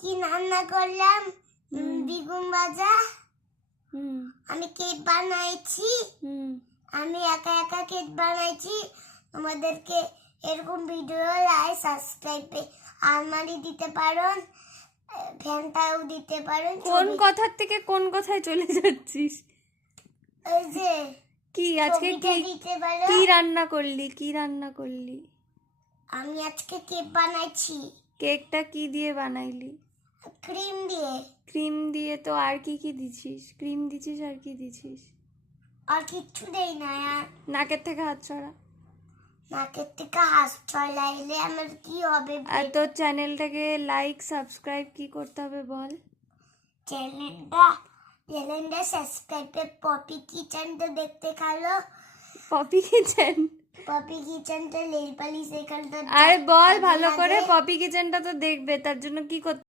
কি রান্না করলাম? বেগুন ভাজা। আমি কেক বানাইছি। আমি একা একা কেক বানাইছি। তোমাদেরকে এরকম ভিডিও লাইক সাবস্ক্রাইবে আলমারি দিতে পারো, ফ্যানটাও দিতে পারো। কোন কথা থেকে কোন কথায় চলে যাচ্ছিস? এই যে কি আজকে কি রান্না করলি? আমি আজকে কেক বানাইছি। কেকটা কি দিয়ে বানাইলি? ক্রিম দিয়ে তো আর কি দিছিস? ক্রিম দিছিস আর কি দিছিস? আর কিচ্ছু দেই না। নাকের থেকে হাত ছড়া। নাকের থেকে হাত ছড়াইলে আমার কি হবে? আর তোর চ্যানেলটাকে লাইক সাবস্ক্রাইব কি করতে হবে বল? চ্যানেলটা সাবস্ক্রাইবে পপি কিচেনটা দেখতে খালো। পপি কিচেনটা নেল পালিশ এখানটা। আরে বল ভালো করে। পপি কিচেনটা তো দেখবে, তার জন্য কি করতে